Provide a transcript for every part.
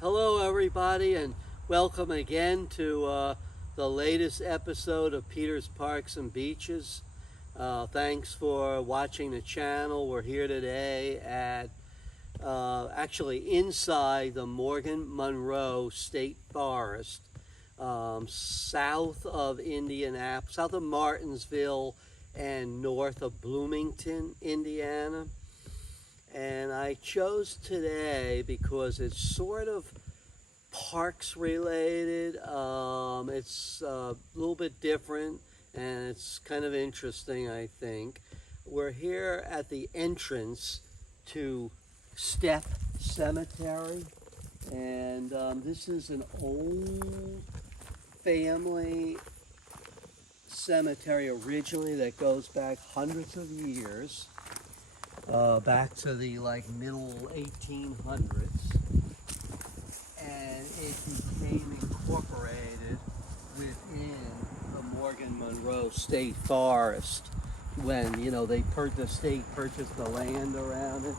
Hello, everybody, and welcome again to the latest episode of Peter's Parks and Beaches. Thanks for watching the channel. We're here today at actually inside the Morgan Monroe State Forest, south of Indianapolis, south of Martinsville, and north of Bloomington, Indiana. And I chose today because it's sort of parks related. It's a little bit different and it's kind of interesting, I think. We're here at the entrance to Stepp Cemetery, and this is an old family cemetery originally that goes back hundreds of years. Back to the middle 1800s, and it became incorporated within the Morgan Monroe State Forest when the state purchased the land around it,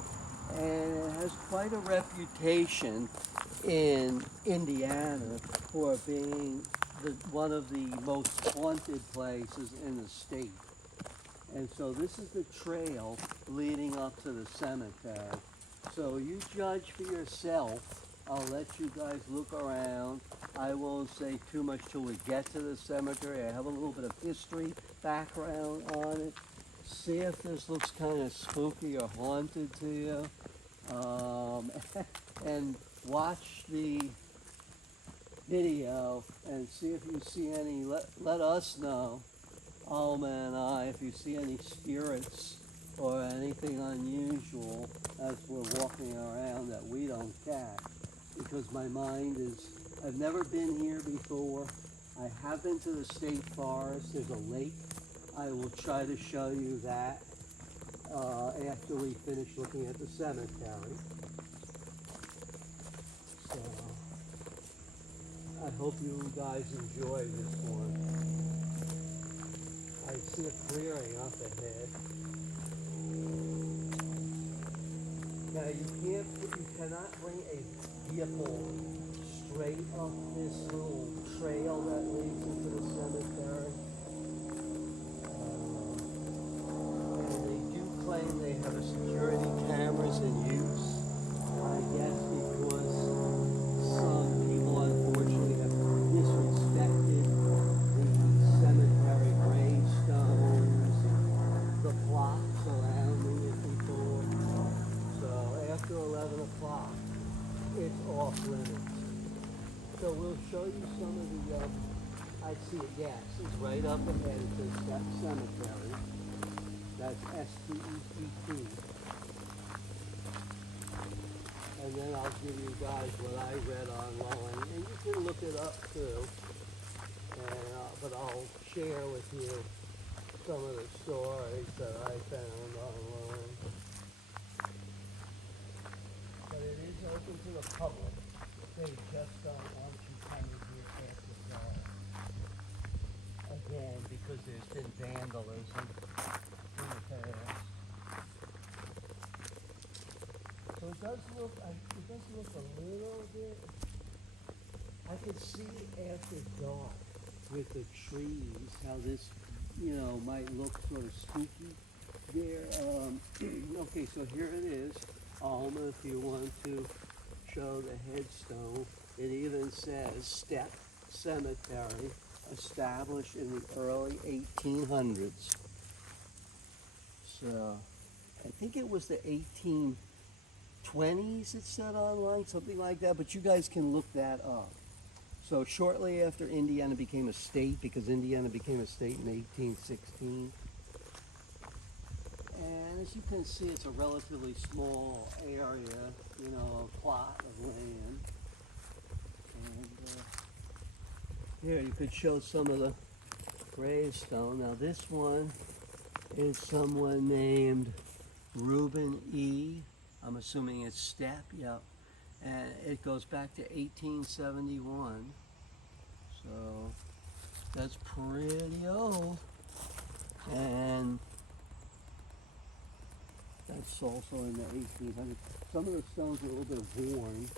and it has quite a reputation in Indiana for being one of the most haunted places in the state. And so this is the trail leading up to the cemetery. So you judge for yourself. I'll let you guys look around. I won't say too much till we get to the cemetery. I have a little bit of history background on it. See if this looks kind of spooky or haunted to you. And watch the video and see if you see any. Let us know. Alma and I, if you see any spirits or anything unusual as we're walking around that we don't catch, because my mind is, I've never been here before. I have been to the state forest. There's a lake. I will try to show you that after we finish looking at the cemetery. So I hope you guys enjoy this one. I see it clearing up ahead. Now you cannot bring a vehicle straight up this little trail that leads into the cemetery. And they do claim they have security cameras in use. I guess because some people unfortunately have disrespected the cemetery gravestones, the plot surrounding it before. So after 11 o'clock, it's off limits. So we'll show you some of the, I see it, yes, it's right up ahead. It says Stepp Cemetery. That's S-T-E-P-P. And then I'll give you guys what I read online, and you can look it up too. And, but I'll share with you some of the stories that I found online. But it is open to the public. They just don't want you coming here after dark. Again, because there's been vandalism in the past. So it does look a little bit, I could see after dark with the trees, how this, might look sort of spooky there. Okay, so here it is. Alma, if you want to show the headstone, it even says Stepp Cemetery, established in the early 1800s. So, I think it was the 1820s it said online, something like that, but you guys can look that up. So shortly after Indiana became a state, because Indiana became a state in 1816, and as you can see, it's a relatively small area, a plot of land. And here you could show some of the gravestone. Now this one is someone named Reuben E. I'm assuming it's Stepp, yep. And it goes back to 1871. So that's pretty old. And that's also in the 1800s. Some of the stones are a little bit worn.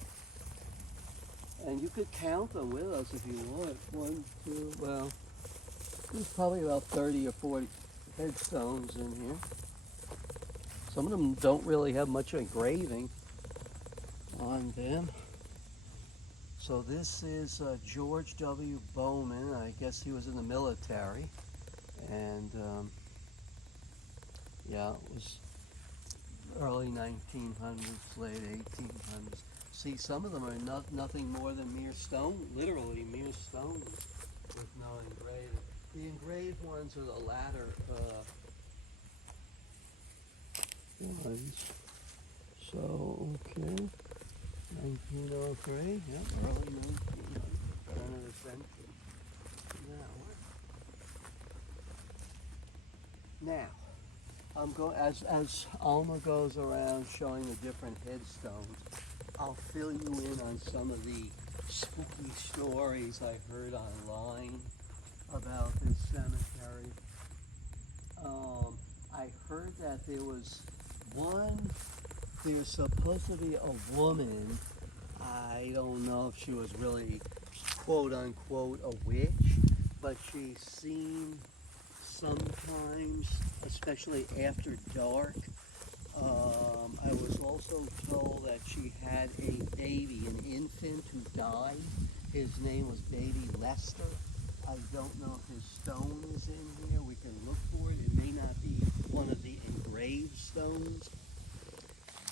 And you could count them with us if you want. One, two, well, there's probably about 30 or 40 headstones in here. Some of them don't really have much engraving on them. So this is George W. Bowman. I guess he was in the military. And yeah, it was early 1900s, late 1800s. See, some of them are nothing more than mere stone, literally mere stones with no engraving. The engraved ones are the latter ones. So, okay, 1903, yeah, early 1900s, turn of the century. Now, I'm going as Alma goes around showing the different headstones. I'll fill you in on some of the spooky stories I heard online about this cemetery. I heard that there's supposed to be a woman. I don't know if she was really quote unquote a witch, but she's seen sometimes, especially after dark. I was also told that she had a baby, an infant who died. His name was Baby Lester. I don't know if his stone is in here. We can look for it. It may not be one of the engraved stones.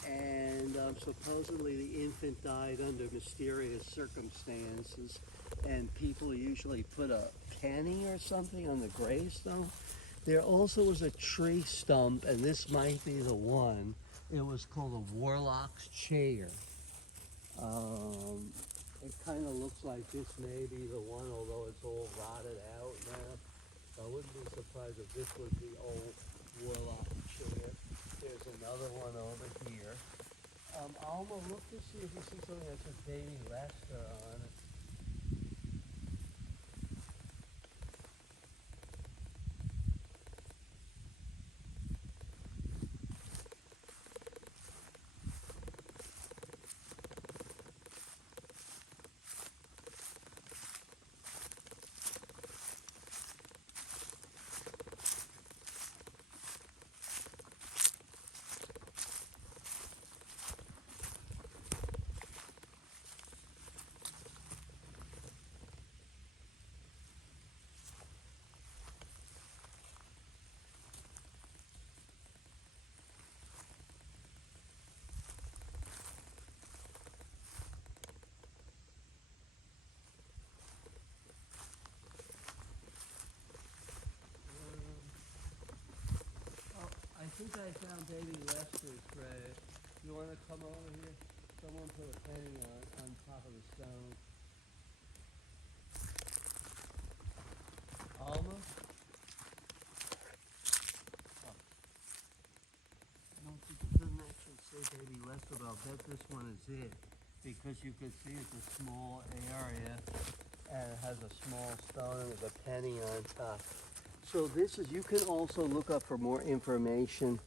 And supposedly the infant died under mysterious circumstances. And people usually put a penny or something on the gravestone. There also was a tree stump, and this might be the one. It was called a warlock's chair. It kind of looks like this may be the one, although it's all rotted out now. I wouldn't be surprised if this was the old warlock chair. There's another one over here. Alma, look to see if you see something that says Baby Lester on it. I think I found Baby Lester's grave. You want to come over here? Someone put a penny on top of the stone. Alma? Oh. I don't think it doesn't actually say Baby Lester, but I'll bet this one is it. Because you can see it's a small area and it has a small stone with a penny on top. So this is, you can also look up for more information,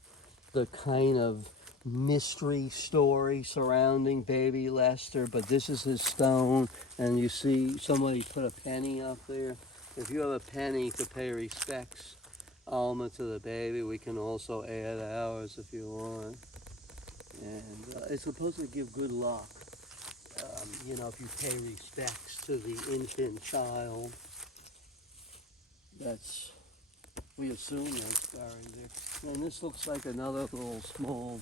the kind of mystery story surrounding Baby Lester, but this is his stone, and you see somebody put a penny up there. If you have a penny to pay respects, Alma, to the baby, we can also add ours if you want. And it's supposed to give good luck, you know, if you pay respects to the infant child. We assume that's buried there. And this looks like another little small,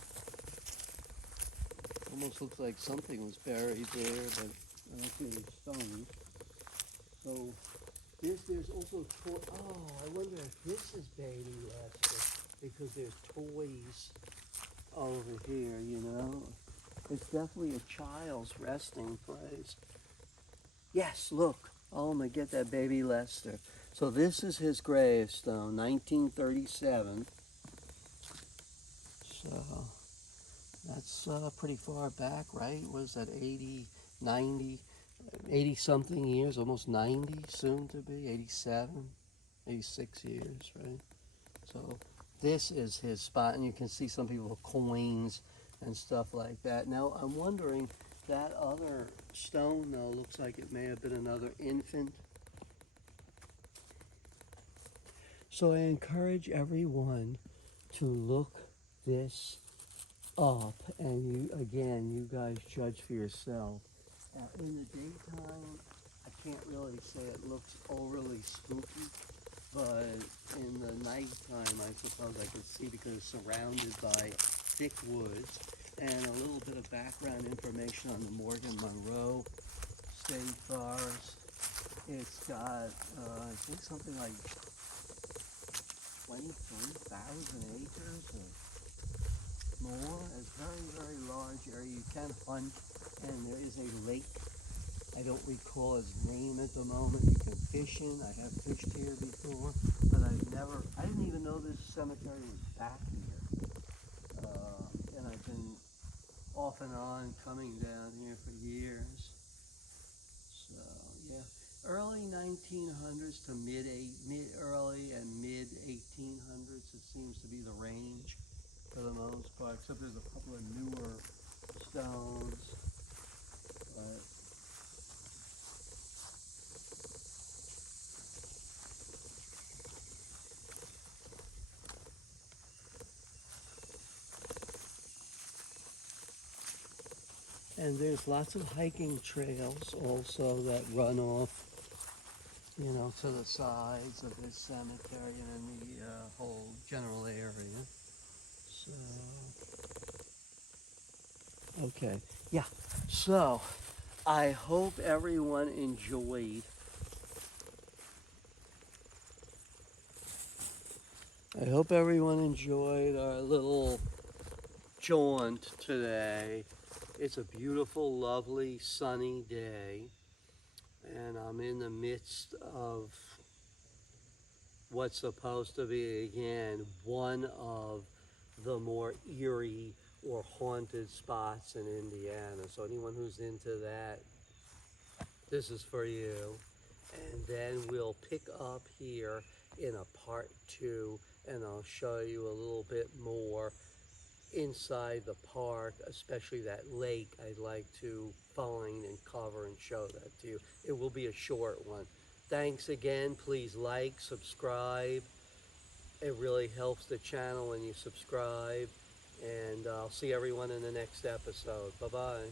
almost looks like something was buried there, but I don't see any stones. So there's also, I wonder if this is Baby Lester, because there's toys over here, you know. It's definitely a child's resting place. Yes, look, oh my, get that Baby Lester. So this is his gravestone, 1937. So that's pretty far back, right? Was that 80, 90, 80 something years, almost 90 soon to be, 87, 86 years, right? So this is his spot, and you can see some people with coins and stuff like that. Now I'm wondering that other stone, though, looks like it may have been another infant. So I encourage everyone to look this up, and you guys judge for yourself. In the daytime, I can't really say it looks overly spooky, but in the nighttime, I suppose I could see because it's surrounded by thick woods. And a little bit of background information on the Morgan Monroe State Forest. It's got, I think, something like 23,000 acres or more. It's a very, very large area. You can hunt, and there is a lake. I don't recall its name at the moment. You can fish in. I have fished here before, but I didn't even know this cemetery was back here. And I've been off and on coming down here for years. So yeah, early 1900s to early and mid 1800s. It seems to be the range for the most part, except there's a couple of newer stones. But and there's lots of hiking trails also that run off, to the sides of this cemetery and in the whole general area. So, okay, yeah. So, I hope everyone enjoyed. Our little jaunt today. It's a beautiful, lovely, sunny day, and I'm in the midst of what's supposed to be, again, one of the more eerie or haunted spots in Indiana. So anyone who's into that, this is for you. And then we'll pick up here in a part 2, and I'll show you a little bit more inside the park, especially that lake. I'd like to find and cover and show that to you. It will be a short one. Thanks again. Please like, subscribe. It really helps the channel when you subscribe. And I'll see everyone in the next episode. Bye-bye.